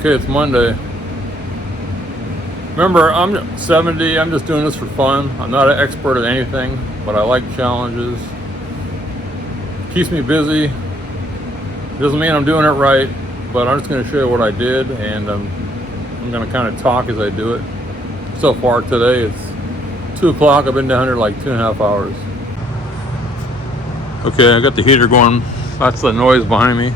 Okay, it's Monday. Remember, I'm 70. I'm just doing this for fun. I'm not an expert at anything, but I like challenges. Keeps me busy. Doesn't mean I'm doing it right, but I'm just going to show you what I did, and I'm going to kind of talk as I do it. So far today, it's 2 o'clock. I've been down here like 2.5 hours. Okay, I got the heater going. That's the noise behind me.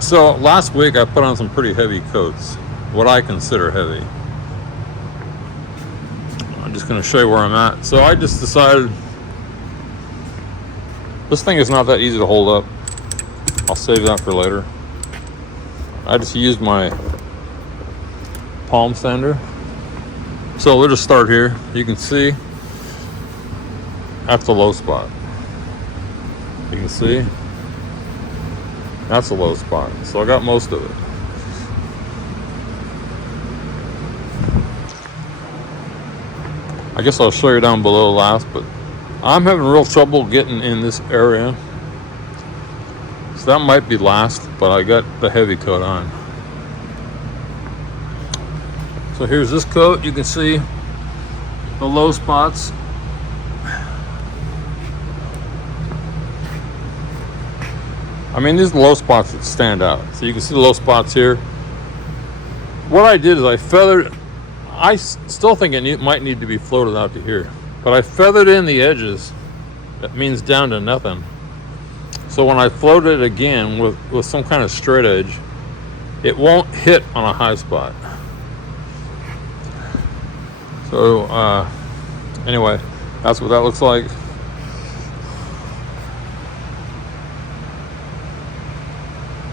So last week I put on some pretty heavy coats, what I consider heavy. I'm just going to show you where I'm at. So I just decided this thing is not that easy to hold up. I'll save that for later. I just used my palm sander. So we'll just start here. You can see that's the low spot. You can see that's a low spot. So I got most of it. I guess I'll show you down below last, but I'm having real trouble getting in this area. So that might be last, but I got the heavy coat on. So here's this coat. You can see the low spots. I mean, these are the low spots that stand out. So you can see the low spots here. What I did is I feathered. I still think it might need to be floated out to here, but I feathered in the edges. That means down to nothing. So when I float it again with some kind of straight edge, it won't hit on a high spot. So anyway, that's what that looks like.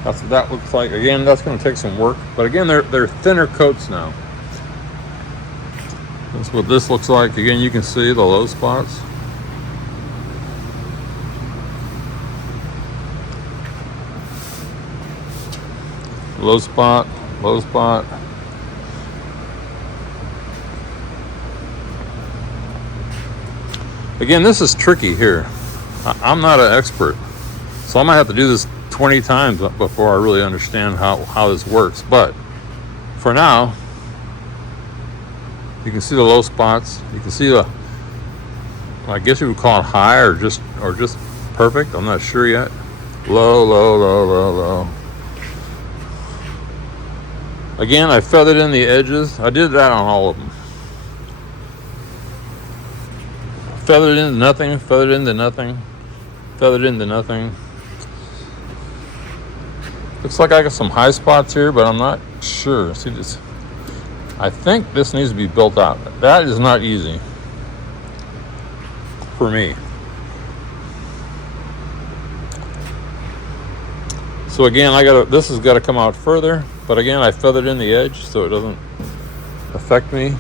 That's what that looks like. Again, that's going to take some work, but again, they're thinner coats now. That's what this looks like. Again, you can see the low spots. Low spot, low spot. Again, this is tricky here. I'm not an expert, so I might have to do this 20 times before I really understand how this works. But for now, you can see the low spots. You can see the, I guess you would call it high or just perfect. I'm not sure yet. Low, low, low, low, low. Again, I feathered in the edges. I did that on all of them. Feathered into nothing, feathered into nothing, feathered into nothing. Looks like I got some high spots here, but I'm not sure. See this? I think this needs to be built out. That is not easy for me. So again, this has got to come out further, but again, I feathered in the edge so it doesn't affect me.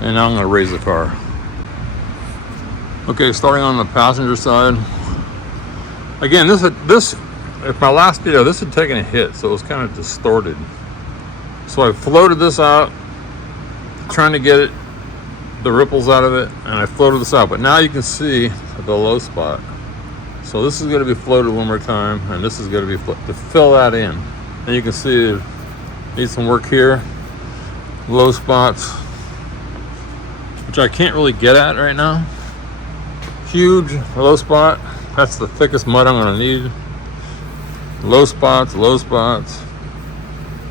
And now I'm going to raise the car. Okay, starting on the passenger side. Again, this if my last video, this had taken a hit, so it was kind of distorted. So I floated this out, trying to get the ripples out of it, and I floated this out. But now you can see the low spot. So this is going to be floated one more time, and this is going to be to fill that in. And you can see it needs some work here. Low spots, which I can't really get at right now. Huge low spot. That's the thickest mud I'm going to need. Low spots, low spots.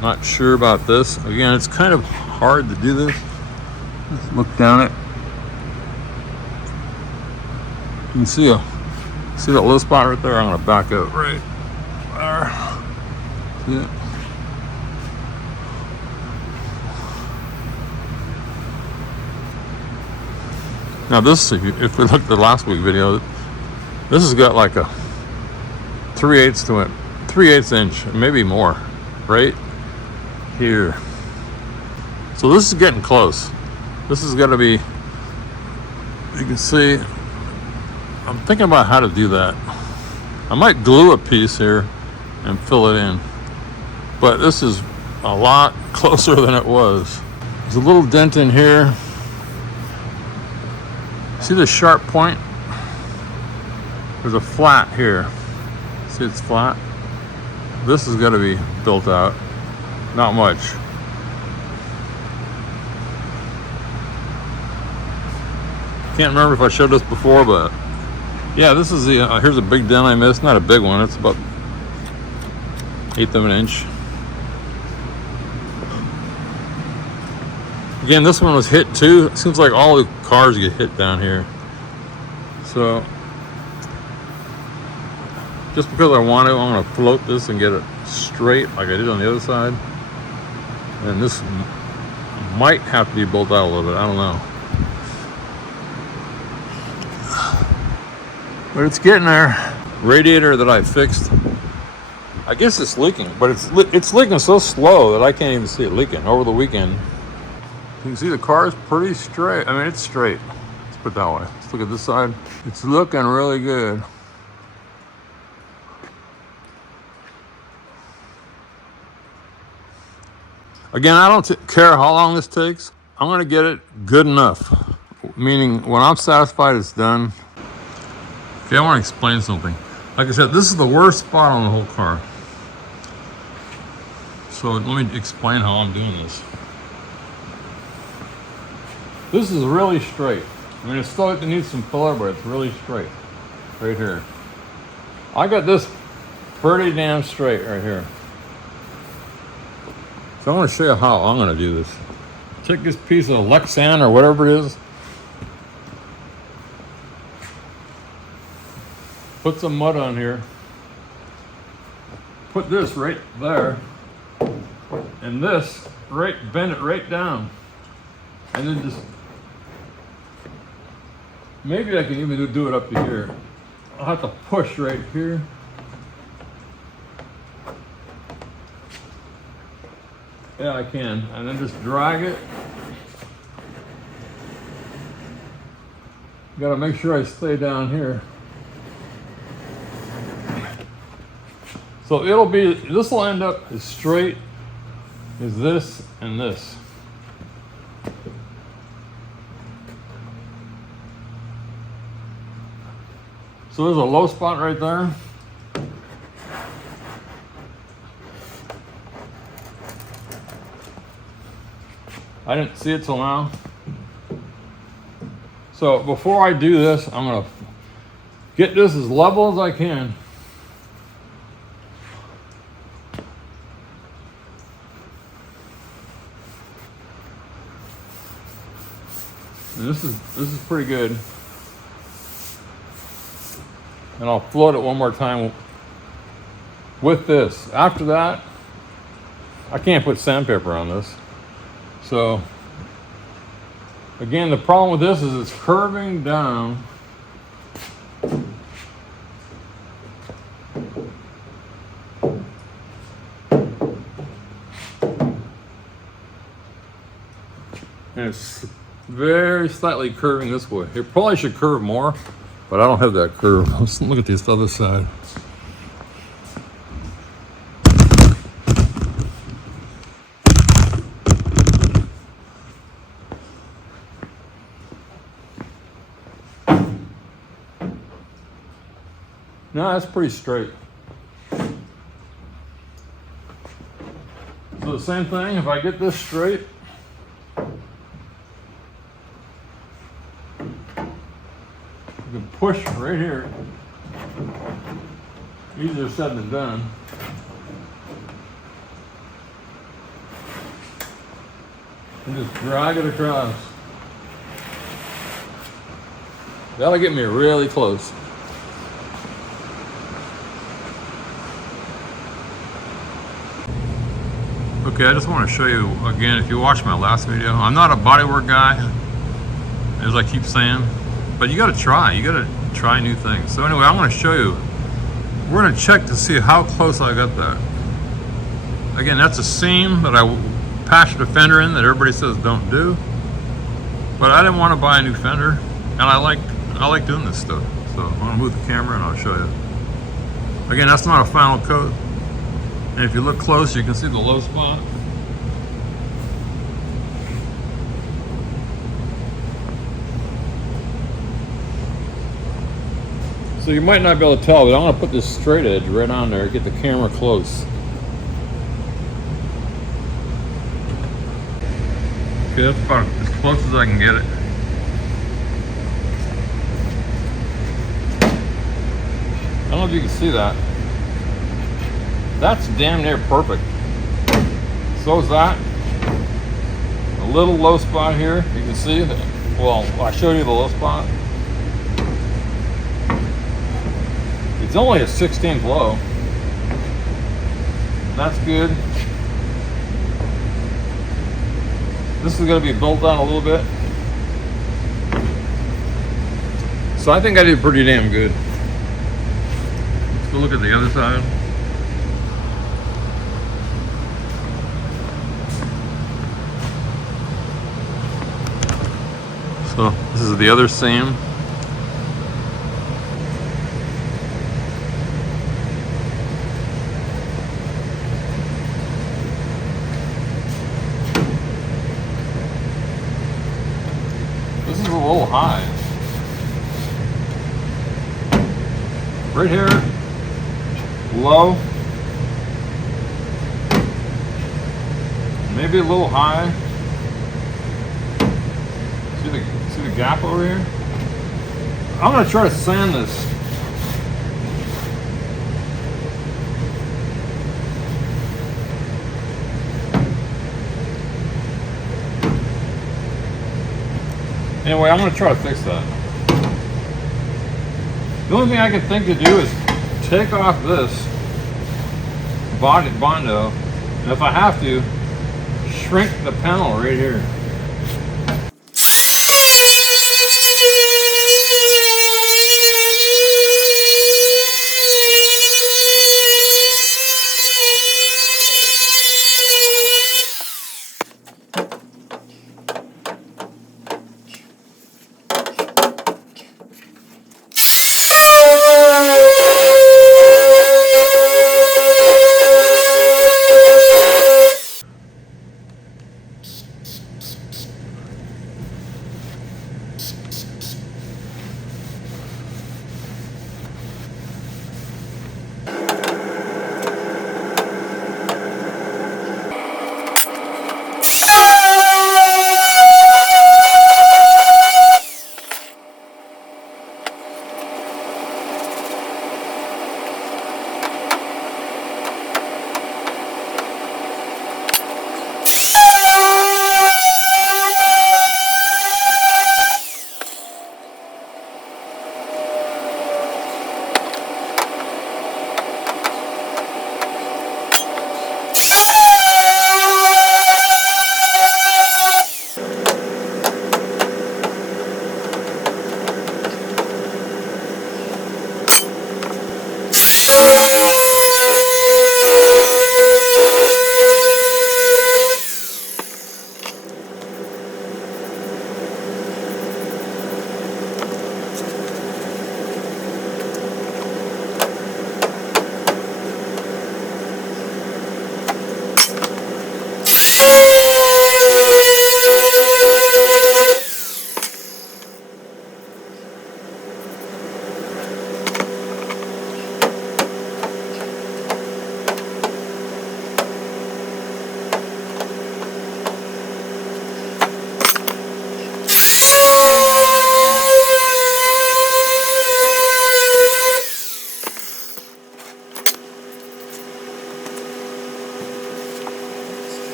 Not sure about this. Again, it's kind of hard to do this. Let's look down it. You can see that low spot right there. I'm going to back up right there. See it? Now this, if we look at the last week video, this has got like a 3/8 inch, maybe more, right here. So this is getting close. This is gonna be, you can see, I'm thinking about how to do that. I might glue a piece here and fill it in, but this is a lot closer than it was. There's a little dent in here. See the sharp point? There's a flat here. See, it's flat. this is going to be built out. Not much. Can't remember if I showed this before, but yeah, this is the, here's a big dent I missed. Not a big one, it's about 1/8 of an inch. Again, this one was hit too. It seems like all the cars get hit down here. So, just because I want to, I'm going to float this and get it straight like I did on the other side. And this might have to be built out a little bit, I don't know. But it's getting there. Radiator that I fixed, I guess it's leaking, but it's leaking so slow that I can't even see it leaking over the weekend. You can see the car is pretty straight. I mean, it's straight. Let's put it that way. Let's look at this side. It's looking really good. Again, I don't care how long this takes. I'm gonna get it good enough. Meaning, when I'm satisfied it's done. Okay, I wanna explain something. Like I said, this is the worst spot on the whole car. So let me explain how I'm doing this. This is really straight. I mean, it needs some filler, but it's really straight. Right here. I got this pretty damn straight right here. So I'm gonna show you how I'm gonna do this. Take this piece of Lexan or whatever it is. Put some mud on here. Put this right there. And this, bend it right down. And then just, maybe I can even do it up to here. I'll have to push right here. Yeah, I can. And then just drag it. Gotta make sure I stay down here. So this will end up as straight as this and this. So there's a low spot right there. I didn't see it till now. So before I do this, I'm gonna get this as level as I can. And this is pretty good. And I'll float it one more time with this. After that, I can't put sandpaper on this. So, again, the problem with this is it's curving down. And it's very slightly curving this way. It probably should curve more, but I don't have that curve. Let's look at this other side. No, that's pretty straight. So the same thing, if I get this straight, you can push right here. Easier said than done. And just drag it across. That'll get me really close. Okay, I just want to show you again, if you watched my last video, I'm not a bodywork guy, as I keep saying, but you gotta try new things. So anyway, I'm gonna show you, we're gonna check to see how close I got that. Again, that's a seam that I patched a fender in that everybody says don't do, but I didn't want to buy a new fender, and I like doing this stuff. So I'm gonna move the camera and I'll show you. Again, that's not a final coat. And if you look close, you can see the low spot. So you might not be able to tell, but I'm going to put this straight edge right on there, get the camera close. Okay, that's about as close as I can get it. I don't know if you can see that. That's damn near perfect. So is that. A little low spot here. You can see that. Well, I showed you the low spot. It's only a 16th low. That's good. This is going to be built down a little bit. So I think I did pretty damn good. Let's go look at the other side. So this is the other seam. This is a little high. Right here, low. Maybe a little high. See the gap over here? I'm gonna try to sand this. Anyway, I'm gonna try to fix that. The only thing I can think to do is take off this Bondo, and if I have to, shrink the panel right here.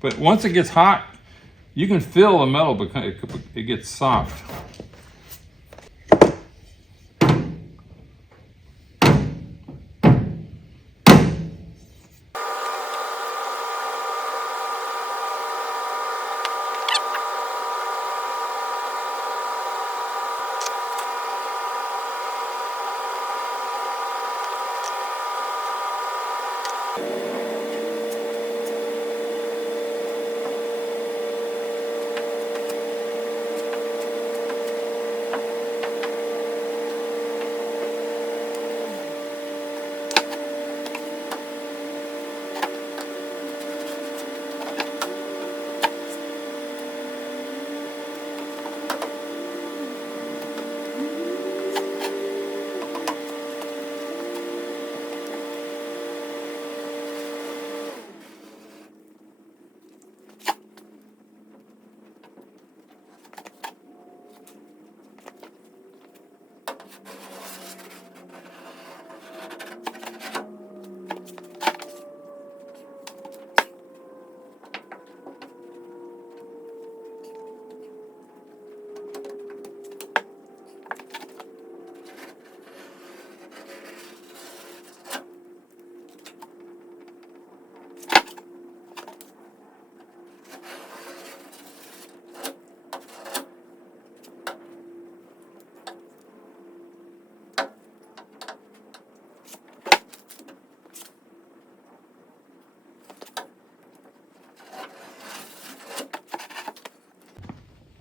But once it gets hot, you can feel the metal because it gets soft.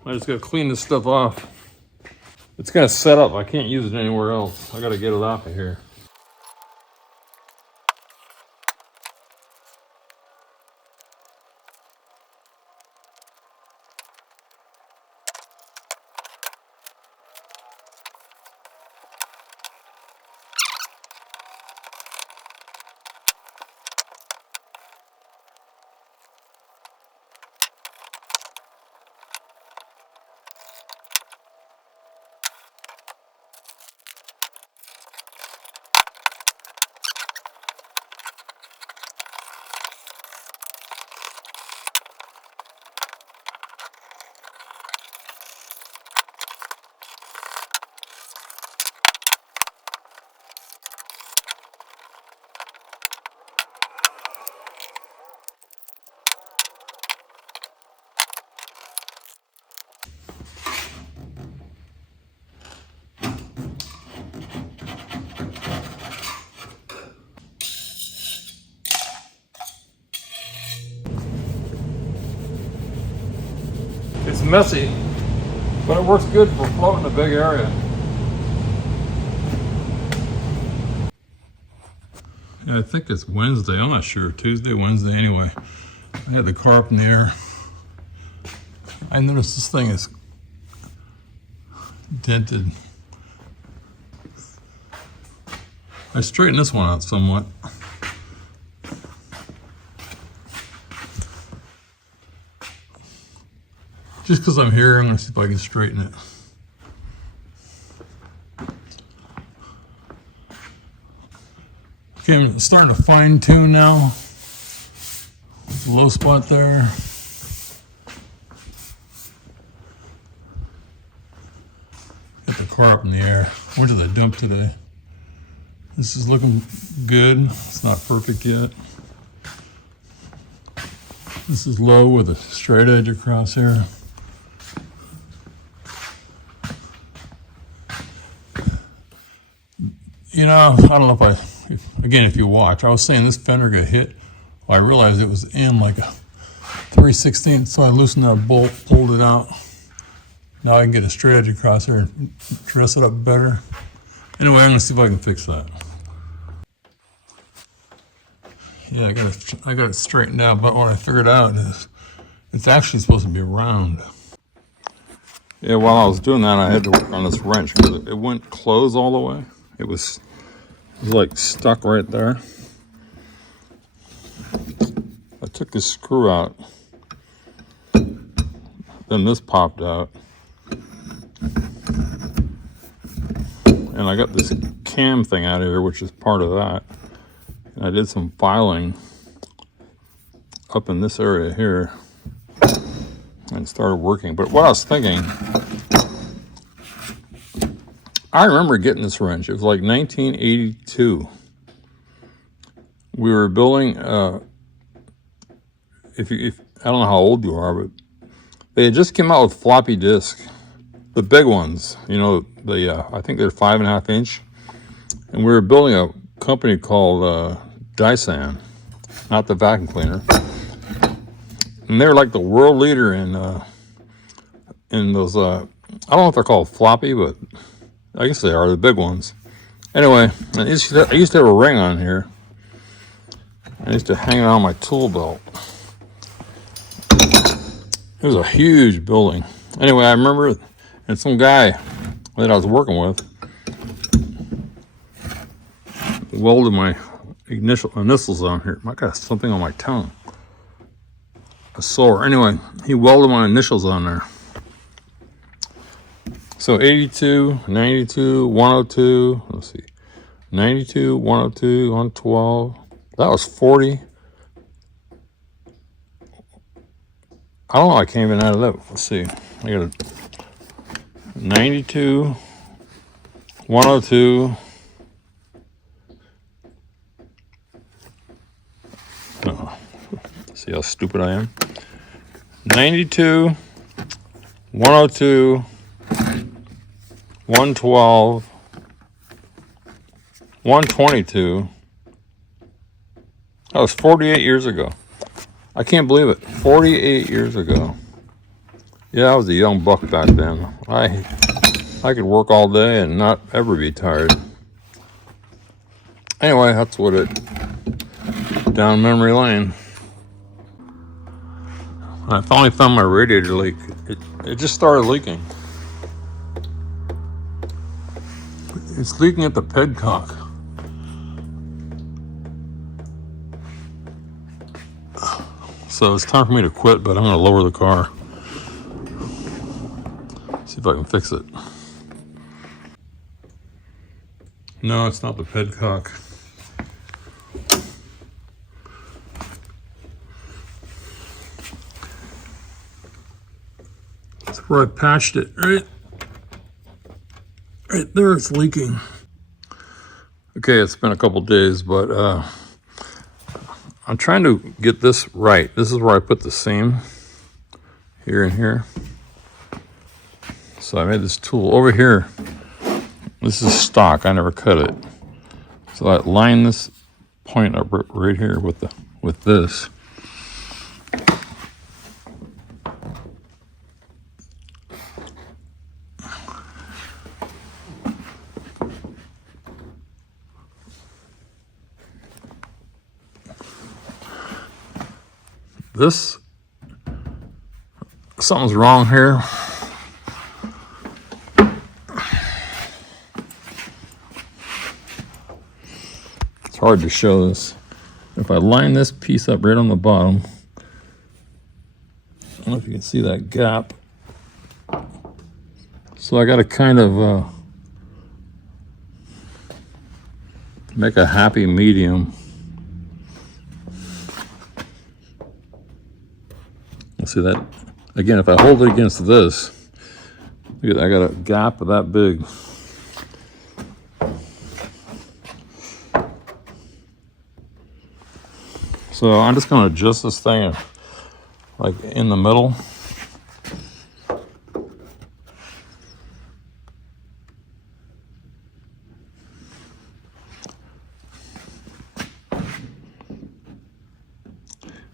I just gotta clean this stuff off. It's gonna set up. I can't use it anywhere else. I gotta get it off of here. It's messy, but it works good for floating a big area. Yeah, I think it's Wednesday. I'm not sure. Tuesday, Wednesday, anyway. I had the car up in the air. I noticed this thing is dented. I straightened this one out somewhat. Just because I'm here, I'm going to see if I can straighten it. Okay, I'm starting to fine tune now. Low spot there. Get the car up in the air. Went to the dump today. This is looking good. It's not perfect yet. This is low with a straight edge across here. You know, I don't know if you watch, I was saying this fender got hit. Well, I realized it was in like a 3/16, so I loosened that bolt, pulled it out. Now I can get a straight edge across here and dress it up better. Anyway, I'm gonna see if I can fix that. Yeah, I got it straightened out, but what I figured out is it's actually supposed to be round. Yeah, while I was doing that, I had to work on this wrench because it wouldn't close all the way. It was like stuck right there. I took this screw out, then this popped out, and I got this cam thing out of here, which is part of that. And I did some filing up in this area here and it started working. But what I was thinking, I remember getting this wrench. It was like 1982. We were building, if I don't know how old you are, but they had just came out with floppy disk, the big ones. You know, I think they're 5.5 inch, and we were building a company called Dyson, not the vacuum cleaner, and they're like the world leader in those. I don't know if they're called floppy, but I guess they are the big ones. Anyway, I used to have a ring on here. I used to hang it on my tool belt. It was a huge building. Anyway, I remember, and some guy that I was working with welded my initials on here. I got something on my tongue. A sore. Anyway, he welded my initials on there. So 82, 92, 102, let's see, 92, 102, 112. That was 40. I don't know, I can't even add it up. Let's see. I got a 92, 102. Oh, see how stupid I am. 92, 102, 112, 122. That was 48 years ago. I can't believe it. 48 years ago. Yeah, I was a young buck back then. I could work all day and not ever be tired. Anyway, that's what it, down memory lane. I finally found my radiator leak. It just started leaking. It's leaking at the pedcock. So it's time for me to quit, but I'm going to lower the car. See if I can fix it. No, it's not the pedcock. That's where I patched it, right there, it's leaking. Okay, it's been a couple days, but I'm trying to get this right. This is where I put the seam, here and here. So I made this tool over here. This is stock, I never cut it. So I line this point up right here with this. Something's wrong here. It's hard to show this. If I line this piece up right on the bottom, I don't know if you can see that gap. So I got to kind of make a happy medium. See that? Again, if I hold it against this, look at that, I got a gap that big. So I'm just going to adjust this thing like in the middle.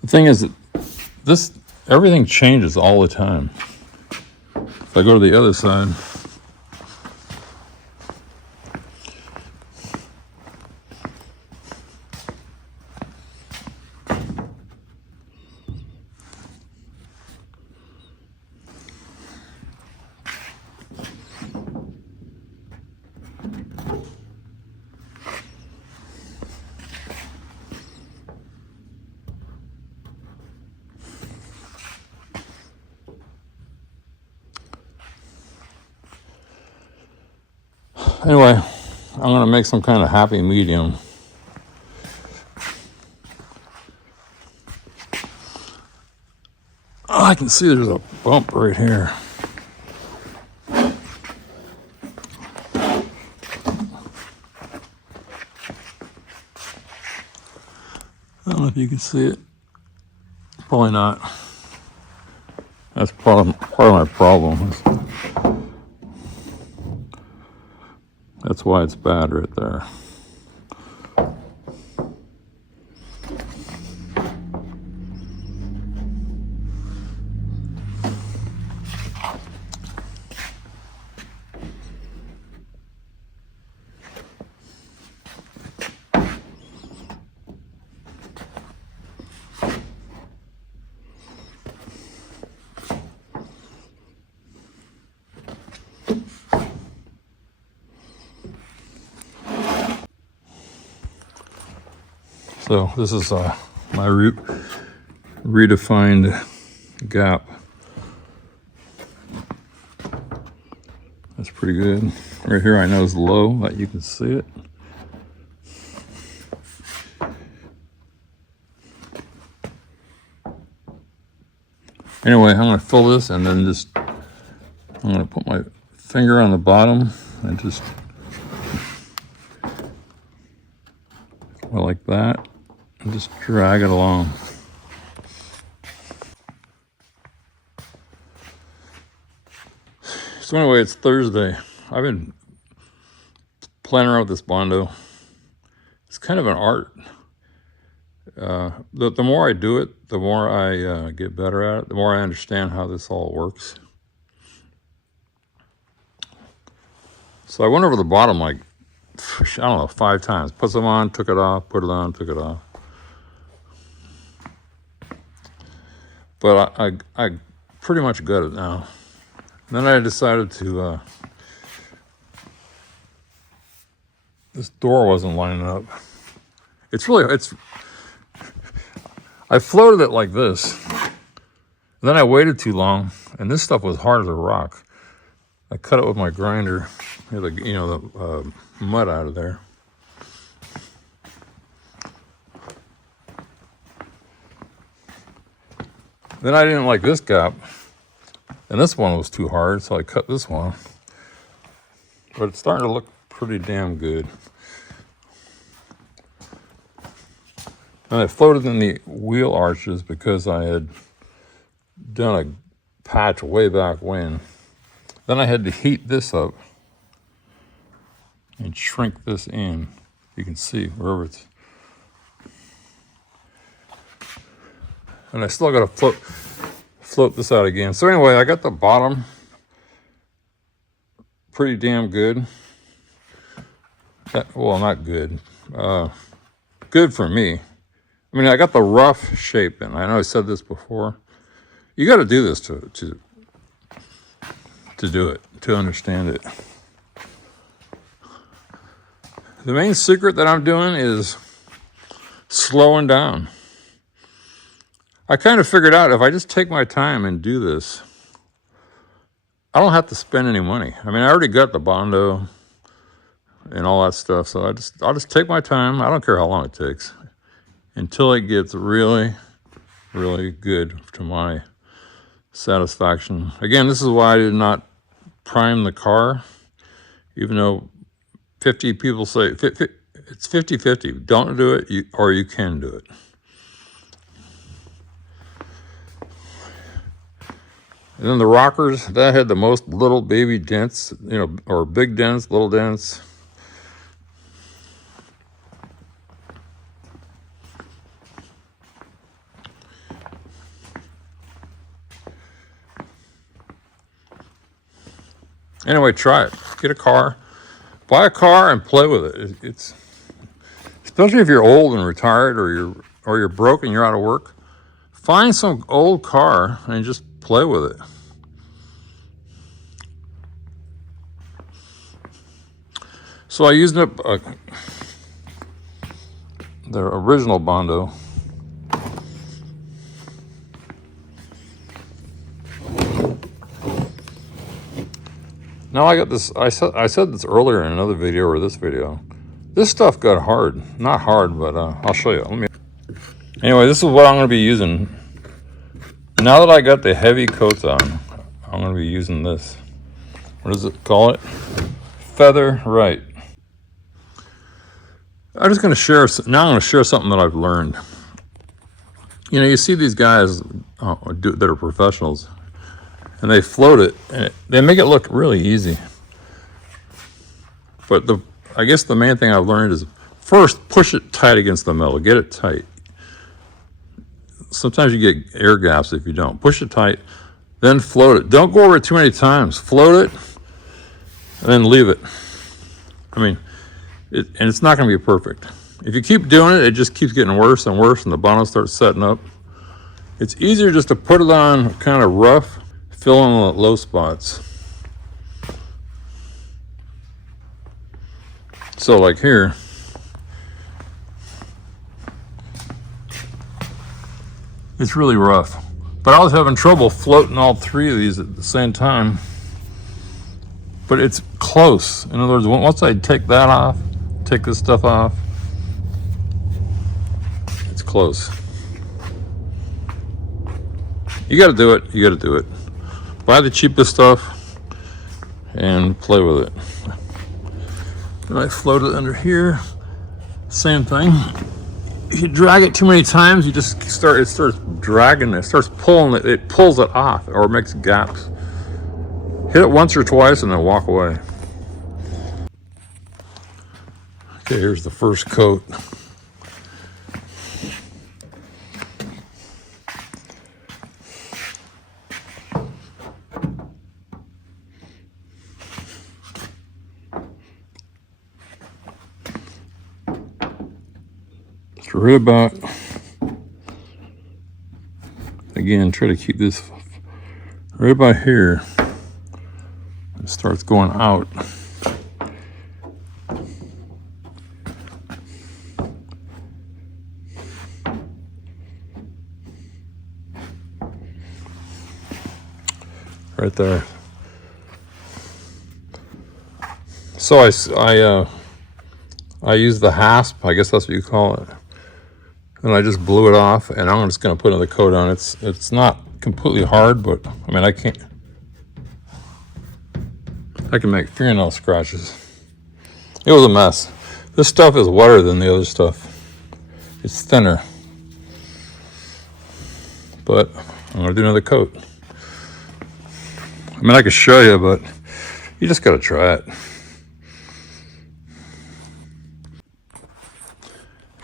The thing is that everything changes all the time. If I go to the other side, anyway, I'm going to make some kind of happy medium. Oh, I can see there's a bump right here. I don't know if you can see it. Probably not. That's part of my problem. That's why it's bad right there. So this is my redefined gap. That's pretty good. Right here I know is low, but you can see it. Anyway, I'm going to fill this and then I'm going to put my finger on the bottom and just like that, and just drag it along. So anyway, it's Thursday. I've been playing around with this Bondo. It's kind of an art. The more I do it, the more I get better at it, the more I understand how this all works. So I went over the bottom like, I don't know, 5 times. Put some on, took it off, put it on, took it off. But I pretty much got it now. Then I decided to, this door wasn't lining up. I floated it like this. And then I waited too long, and this stuff was hard as a rock. I cut it with my grinder, get the mud out of there. Then I didn't like this gap, and this one was too hard, so I cut this one. But it's starting to look pretty damn good. And I floated in the wheel arches because I had done a patch way back when. Then I had to heat this up and shrink this in. You can see wherever it's. And I still got to float this out again. So anyway, I got the bottom pretty damn good. Well, not good. Good for me. I mean, I got the rough shape in. I know I said this before. You got to do this to do it, to understand it. The main secret that I'm doing is slowing down. I kind of figured out if I just take my time and do this, I don't have to spend any money. I mean, I already got the Bondo and all that stuff, so I'll just take my time. I don't care how long it takes until it gets really, really good to my satisfaction. Again, this is why I did not prime the car, even though 50 people say it's 50-50. Don't do it, or you can do it. And then the rockers, that had the most little baby dents, or big dents, little dents. Anyway, try it. Get a car, buy a car, and play with it. It's especially if you're old and retired, or you're broke and you're out of work. Find some old car and just play with it. So I used up the original Bondo. Now I got this, I said this earlier in another video or this video. This stuff got hard. Not hard, but I'll show you. Anyway, this is what I'm going to be using. Now that I got the heavy coats on, I'm going to be using this. What does it call it? Feather Right. I'm just going to share, now I'm going to share something that I've learned. You see these guys that are professionals, and they float it, and they make it look really easy. But I guess the main thing I've learned is first push it tight against the metal, get it tight. Sometimes you get air gaps if you don't. Push it tight, then float it. Don't go over it too many times. Float it, and then leave it. I mean, and it's not going to be perfect. If you keep doing it, it just keeps getting worse and worse, and the Bondo starts setting up. It's easier just to put it on kind of rough, fill in the low spots. So like here, it's really rough. But I was having trouble floating all 3 of these at the same time. But it's close. In other words, once I take that off, take this stuff off, it's close. You got to do it. You got to do it. Buy the cheapest stuff and play with it. Then I float it under here. Same thing. If you drag it too many times, it starts dragging it, starts pulling it, it pulls it off or makes gaps. Hit it once or twice and then walk away. Okay, here's the first coat. So right about, again, try to keep this right about here. It starts going out. Right there. So I use the hasp, I guess that's what you call it, and I just blew it off, and I'm just going to put another coat on. It's not completely hard, but I mean I can make fingernail scratches. It was a mess. This stuff is wetter than the other stuff. It's thinner, but I'm going to do another coat. I mean I could show you, but you just got to try it.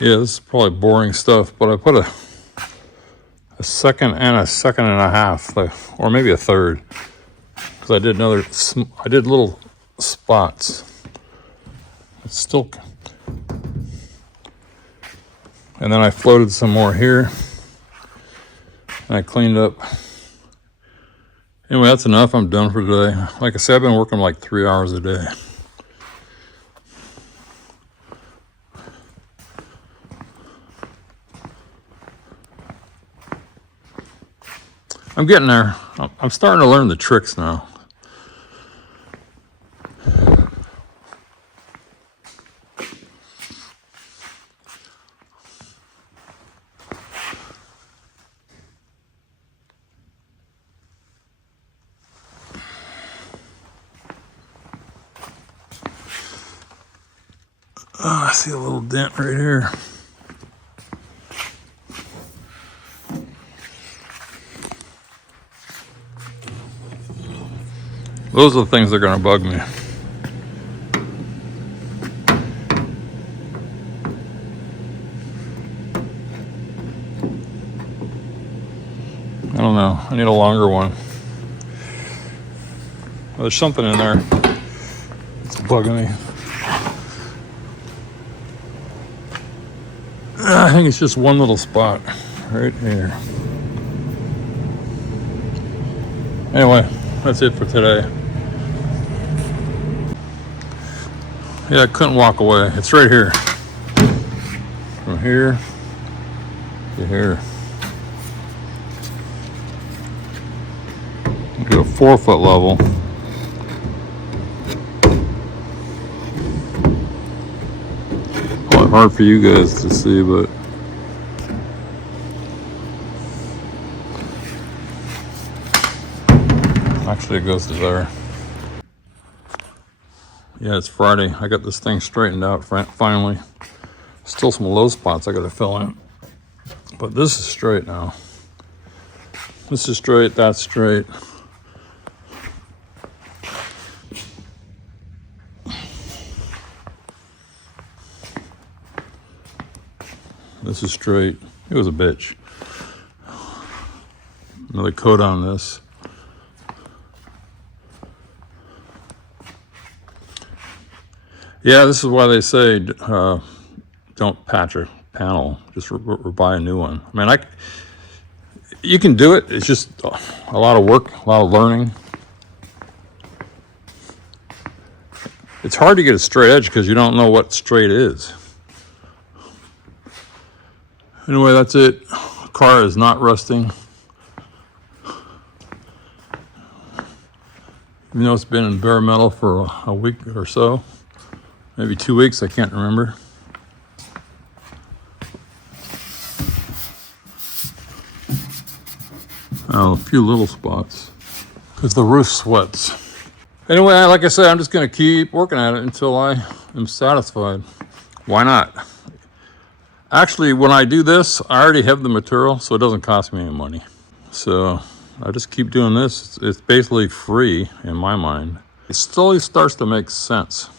Yeah, this is probably boring stuff, but I put a second and a second and a half, or maybe a third, because I did little spots. It's still, and then I floated some more here, and I cleaned up. Anyway, that's enough. I'm done for today. Like I said, I've been working like 3 hours a day. I'm getting there. I'm starting to learn the tricks now. Oh, I see a little dent right here. Those are the things that are going to bug me. I don't know. I need a longer one. Well, there's something in there. It's bugging me. I think it's just one little spot right here. Anyway, that's it for today. Yeah, I couldn't walk away. It's right here. From here to here. To a 4-foot level. Probably hard for you guys to see, but actually it goes to there. Yeah, it's Friday. I got this thing straightened out finally. Still some low spots I gotta fill in. But this is straight now. This is straight, that's straight. This is straight. It was a bitch. Another coat on this. Yeah, this is why they say don't patch a panel, just buy a new one. I mean, you can do it. It's just a lot of work, a lot of learning. It's hard to get a straight edge because you don't know what straight is. Anyway, that's it. The car is not rusting. Even though it's been in bare metal for a week or so. Maybe 2 weeks, I can't remember. Oh, a few little spots. Because the roof sweats. Anyway, like I said, I'm just going to keep working at it until I am satisfied. Why not? Actually, when I do this, I already have the material, so it doesn't cost me any money. So I just keep doing this. It's basically free in my mind. It slowly starts to make sense.